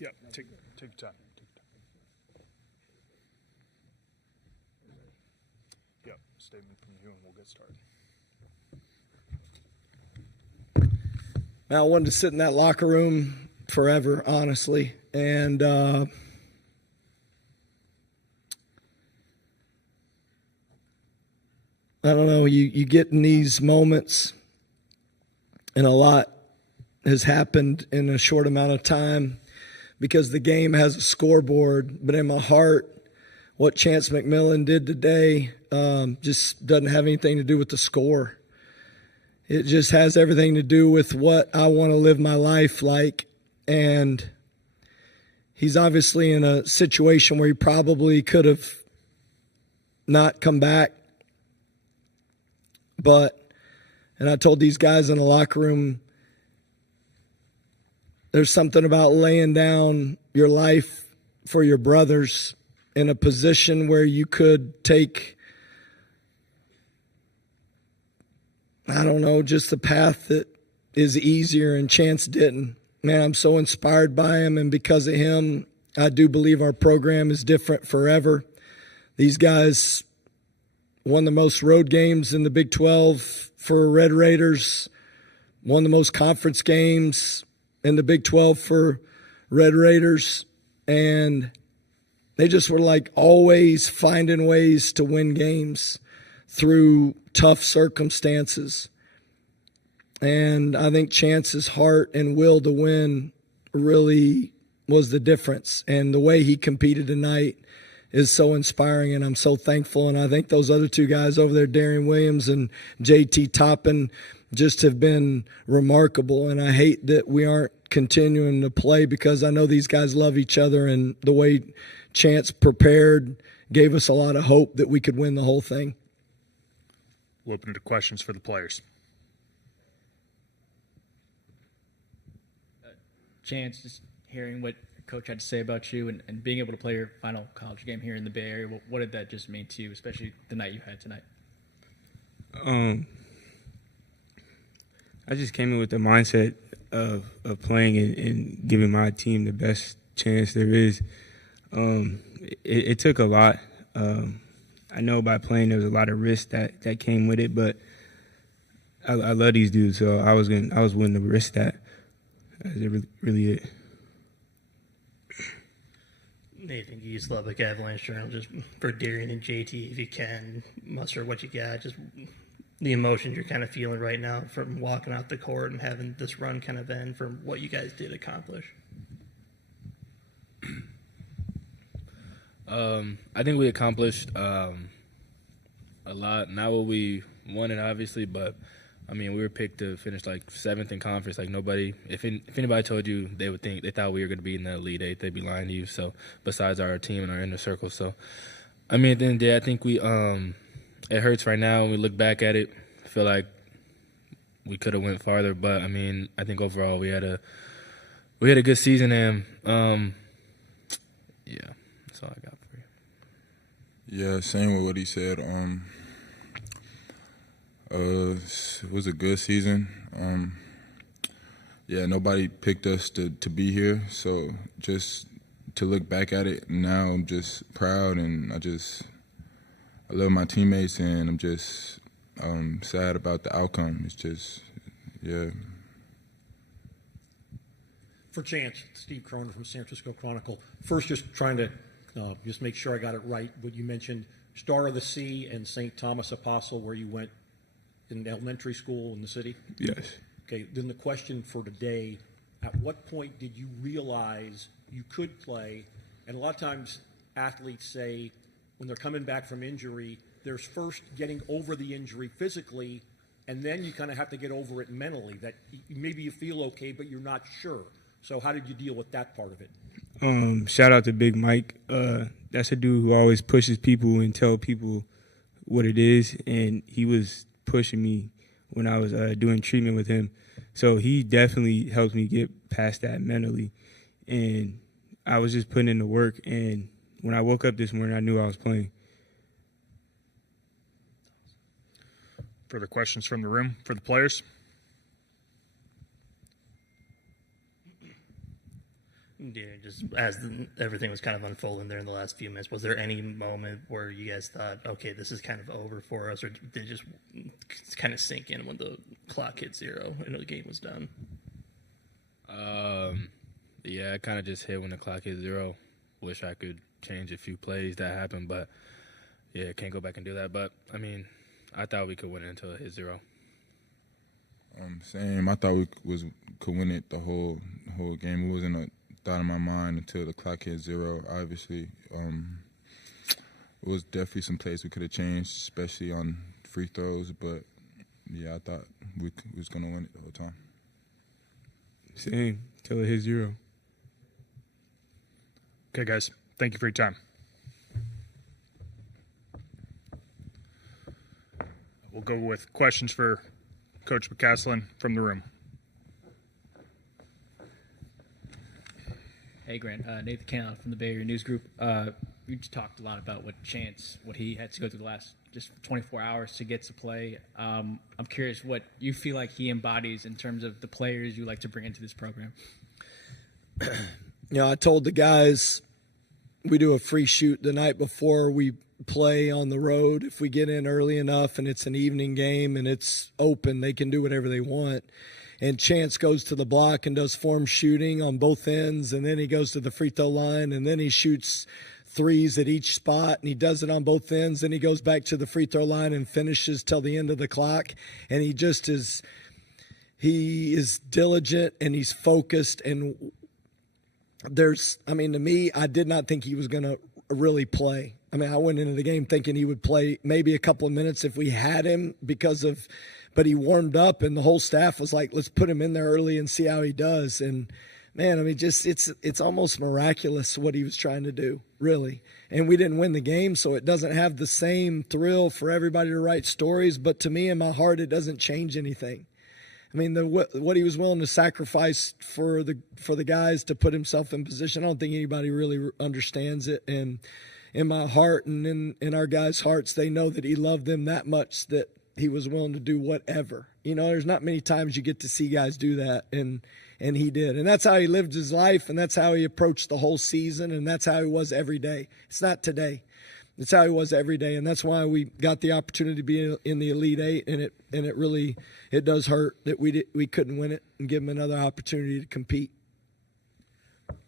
Yep, take your time. Yep, statement from you and we'll get started. Now, I wanted to sit in that locker room forever, honestly. And I don't know, you get in these moments, and a lot has happened in a short amount of time because the game has a scoreboard. But in my heart, what Chance McMillan did today just doesn't have anything to do with the score. It just has everything to do with what I want to live my life like. And he's obviously in a situation where he probably could have not come back. And I told these guys in the locker room, there's something about laying down your life for your brothers in a position where you could take, I don't know, just the path that is easier, and Chance didn't. Man, I'm so inspired by him, and because of him, I do believe our program is different forever. These guys won the most road games in the Big 12 for Red Raiders, won the most conference games in the Big 12 for Red Raiders, and they just were like always finding ways to win games through tough circumstances. And I think Chance's heart and will to win really was the difference. And the way he competed tonight is so inspiring, and I'm so thankful. And I think those other two guys over there, Darian Williams and JT Toppin, just have been remarkable. And I hate that we aren't continuing to play because I know these guys love each other, and the way Chance prepared gave us a lot of hope that we could win the whole thing. We'll open it to questions for the players. Chance, just hearing what Coach had to say about you and being able to play your final college game here in the Bay Area, what did that just mean to you, especially the night you had tonight? I just came in with the mindset of playing and giving my team the best chance there is. It took a lot. I know by playing there was a lot of risk that came with it, but I love these dudes, so I was willing to risk that. That's really it. Nathan Geese, Lubbock Avalanche Journal, just for Darian and JT, if you can, muster what you got, just the emotions you're kind of feeling right now from walking off the court and having this run kind of end from what you guys did accomplish. I think we accomplished a lot. Not what we wanted, obviously, but I mean, we were picked to finish like 7th in conference. Like nobody, if anybody told you they thought we were going to be in the Elite Eight, they'd be lying to you. So besides our team and our inner circle, so I mean, at the end of the day, I think we it hurts right now when we look back at it. I feel like we could have went farther, but I mean, I think overall we had a good season, and yeah, that's all I got for you. Yeah, same with what he said. It was a good season. Yeah, nobody picked us to be here, so just to look back at it now, I'm just proud, and I love my teammates, and I'm just sad about the outcome. It's just, yeah. For Chance, Steve Cronin from San Francisco Chronicle. First, just trying to just make sure I got it right. What you mentioned, Star of the Sea and St. Thomas Apostle, where you went in elementary school in the city? Yes. Okay, then the question for today, at what point did you realize you could play? And a lot of times athletes say when they're coming back from injury, there's first getting over the injury physically, and then you kind of have to get over it mentally, that maybe you feel okay, but you're not sure. So how did you deal with that part of it? Shout out to Big Mike. That's a dude who always pushes people and tell people what it is, and he was pushing me when I was doing treatment with him. So he definitely helped me get past that mentally. And I was just putting in the work, and when I woke up this morning, I knew I was playing. Further questions from the room for the players? Yeah, just as everything was kind of unfolding there in the last few minutes, was there any moment where you guys thought, okay, this is kind of over for us, or did it just kind of sink in when the clock hit 0 and the game was done? Yeah, it kind of just hit when the clock hit 0. Wish I could change a few plays that happened, but yeah, can't go back and do that. But I mean, I thought we could win it until it hit 0. Same. I thought we could win it the whole game. It wasn't a thought in my mind until the clock hit 0. Obviously, it was definitely some plays we could have changed, especially on free throws. But yeah, I thought we was gonna win it the whole time. Same. Till it hit 0. Okay, guys. Thank you for your time. We'll go with questions for Coach McCaslin from the room. Hey, Grant. Nathan Cannon from the Bay Area News Group. You just talked a lot about what he had to go through the last just 24 hours to get to play. I'm curious what you feel like he embodies in terms of the players you like to bring into this program. I told the guys we do a free shoot the night before we play on the road. If we get in early enough and it's an evening game and it's open, they can do whatever they want. And Chance goes to the block and does form shooting on both ends, and then he goes to the free throw line, and then he shoots threes at each spot, and he does it on both ends. Then he goes back to the free throw line and finishes till the end of the clock. And he is diligent and he's focused. And to me, I did not think he was going to really play. I went into the game thinking he would play maybe a couple of minutes if we had him but he warmed up, and the whole staff was like, let's put him in there early and see how he does. And man, it's almost miraculous what he was trying to do, really. And we didn't win the game, so it doesn't have the same thrill for everybody to write stories. But to me, in my heart, it doesn't change anything. What he was willing to sacrifice for the guys to put himself in position, I don't think anybody really understands it. And in my heart and in our guys' hearts, they know that he loved them that much that he was willing to do whatever. There's not many times you get to see guys do that, and he did. And that's how he lived his life, and that's how he approached the whole season, and that's how he was every day. It's not today. It's how he was every day, and that's why we got the opportunity to be in the Elite Eight, and it really does hurt that we couldn't win it and give him another opportunity to compete.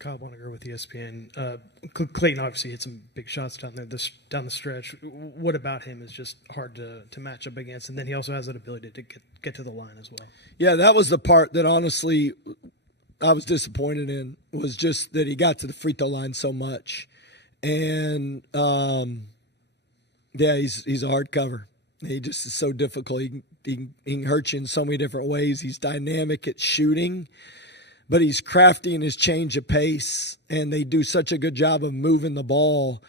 Kyle Bonnegar with ESPN. Clayton obviously hit some big shots down the stretch. What about him is just hard to match up against? And then he also has that ability to get to the line as well. Yeah, that was the part that honestly I was disappointed in, was just that he got to the free throw line so much. And, he's a hard cover. He just is so difficult. He can hurt you in so many different ways. He's dynamic at shooting, but he's crafty in his change of pace, and they do such a good job of moving the ball.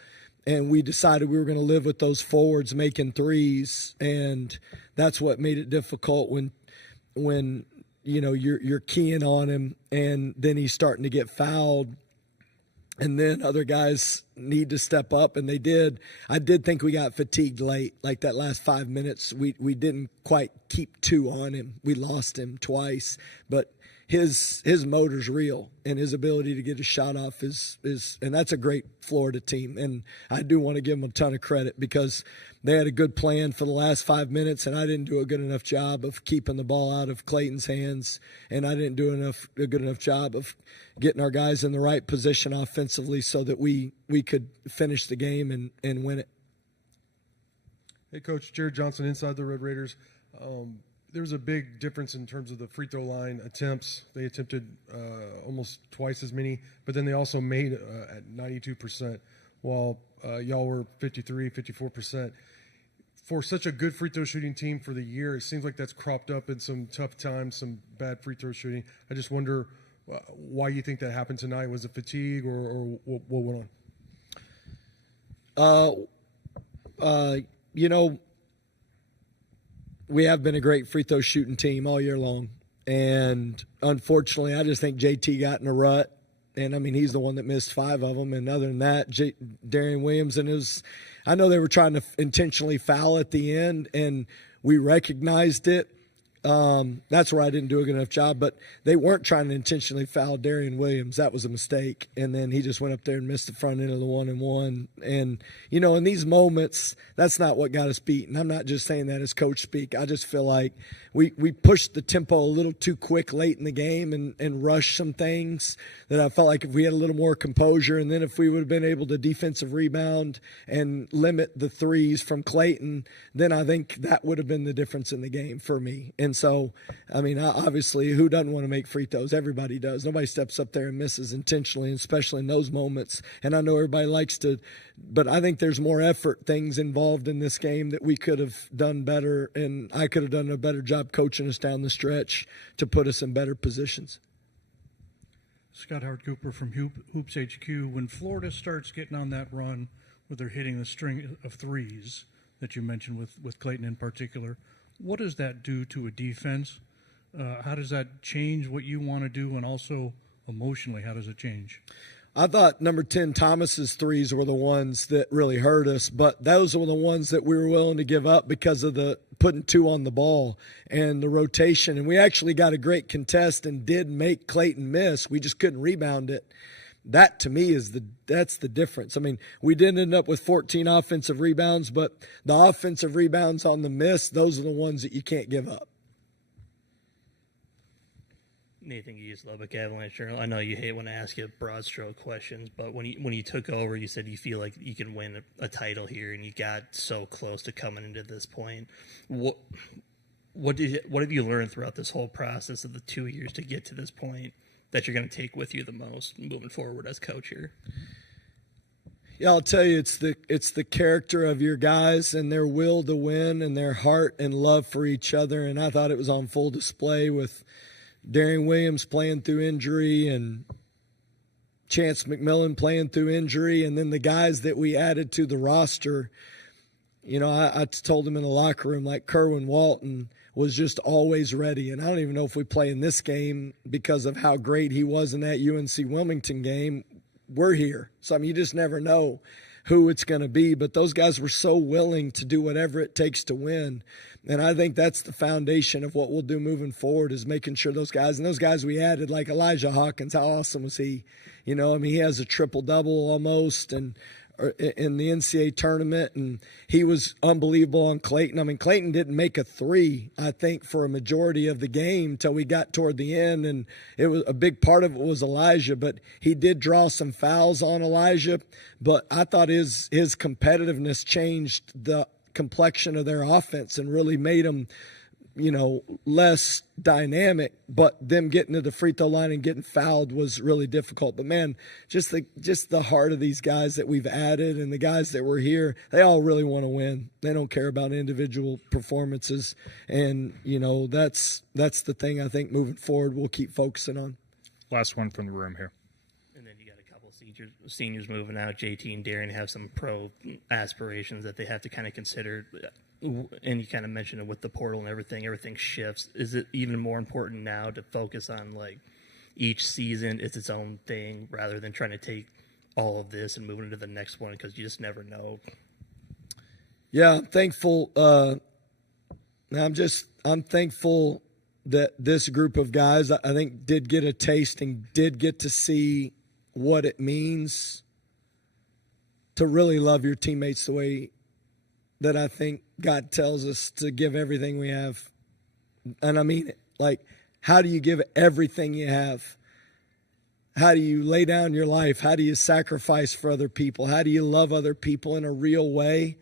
And we decided we were going to live with those forwards making threes, and that's what made it difficult when you're keying on him, and then he's starting to get fouled. And then other guys need to step up, and they did. I did think we got fatigued late, like that last 5 minutes. We didn't quite keep 2 on him. We lost him twice, but his motor's real, and his ability to get a shot off is and that's a great Florida team. And I do want to give them a ton of credit because they had a good plan for the last 5 minutes, and I didn't do a good enough job of keeping the ball out of Clayton's hands, and I didn't do a good enough job of getting our guys in the right position offensively so that we could finish the game and win it. Hey, Coach, Jared Johnson, Inside the Red Raiders. There was a big difference in terms of the free throw line attempts. They attempted almost twice as many, but then they also made at 92%, while y'all were 53, 54%. For such a good free throw shooting team for the year, it seems like that's cropped up in some tough times, some bad free throw shooting. I just wonder why you think that happened tonight. Was it fatigue or what went on? We have been a great free throw shooting team all year long. And unfortunately, I just think JT got in a rut. And, he's the one that missed 5 of them. And other than that, Darian Williams, I know they were trying to intentionally foul at the end, and we recognized it. That's where I didn't do a good enough job. But they weren't trying to intentionally foul Darian Williams. That was a mistake. And then he just went up there and missed the front end of the 1-and-1. And, you know, in these moments, that's not what got us beat. And I'm not just saying that as coach speak. I just feel like we pushed the tempo a little too quick late in the game and rushed some things that I felt like if we had a little more composure, and then if we would have been able to defensive rebound and limit the threes from Clayton, then I think that would have been the difference in the game for me. And so, I mean, obviously, who doesn't want to make free throws? Everybody does. Nobody steps up there and misses intentionally, especially in those moments. And I know everybody likes to, but I think there's more effort things involved in this game that we could have done better, and I could have done a better job coaching us down the stretch to put us in better positions. Scott Howard Cooper from Hoops HQ. When Florida starts getting on that run where they're hitting the string of threes that you mentioned with Clayton in particular, what does that do to a defense? How does that change what you want to do, and also emotionally, how does it change? I thought number 10, Thomas's threes were the ones that really hurt us, but those were the ones that we were willing to give up because of the putting 2 on the ball and the rotation. And we actually got a great contest and did make Clayton miss. We just couldn't rebound it. That, to me, that's the difference. I mean, we did end up with 14 offensive rebounds, but the offensive rebounds on the miss, those are the ones that you can't give up. Nathan Geese, Lubbock Avalanche Journal. I know you hate when I ask you broad stroke questions, but when you took over, you said you feel like you can win a title here, and you got so close to coming into this point. What have you learned throughout this whole process of the 2 years to get to this point that you're going to take with you the most moving forward as coach here? Yeah, I'll tell you, it's the character of your guys and their will to win and their heart and love for each other. And I thought it was on full display with Darian Williams playing through injury and Chance McMillan playing through injury, and then the guys that we added to the roster. You know, I told him in the locker room, like Kerwin Walton was just always ready. And I don't even know if we play in this game because of how great he was in that UNC Wilmington game. We're here. So, I mean, you just never know who it's going to be. But those guys were so willing to do whatever it takes to win. And I think that's the foundation of what we'll do moving forward, is making sure those guys, and those guys we added, like Elijah Hawkins, how awesome was he? You know, I mean, he has a triple-double almost, and in the NCAA tournament, and he was unbelievable on Clayton. I mean, Clayton didn't make a three, I think, for a majority of the game till we got toward the end, and it was a big part of it was Elijah, but he did draw some fouls on Elijah. But I thought his competitiveness changed the complexion of their offense and really made them, you know, less dynamic. But them getting to the free throw line and getting fouled was really difficult. But man, just the heart of these guys that we've added and the guys that were here, they all really want to win. They don't care about individual performances, and you know, that's the thing I think moving forward we'll keep focusing on. Last one from the room here. Seniors moving out. JT and Darren have some pro aspirations that they have to kind of consider, and you kind of mentioned it with the portal and everything shifts. Is it even more important now to focus on, like, each season is its own thing rather than trying to take all of this and moving into the next one, because you just never know? Yeah, I'm thankful. I'm thankful that this group of guys, I think, did get a taste and did get to see what it means to really love your teammates the way that I think God tells us to give everything we have. And I mean it. Like, how do you give everything you have? How do you lay down your life? How do you sacrifice for other people? How do you love other people in a real way?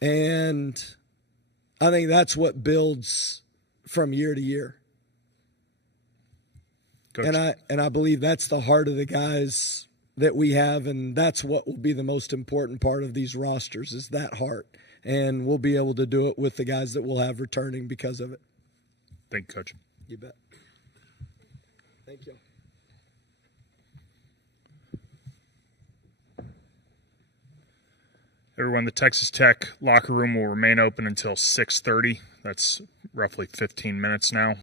And I think that's what builds from year to year. Coach. And I believe that's the heart of the guys that we have, and that's what will be the most important part of these rosters, is that heart. And we'll be able to do it with the guys that we'll have returning because of it. Thank you, Coach. You bet. Thank you. Everyone, the Texas Tech locker room will remain open until 6:30. That's roughly 15 minutes now.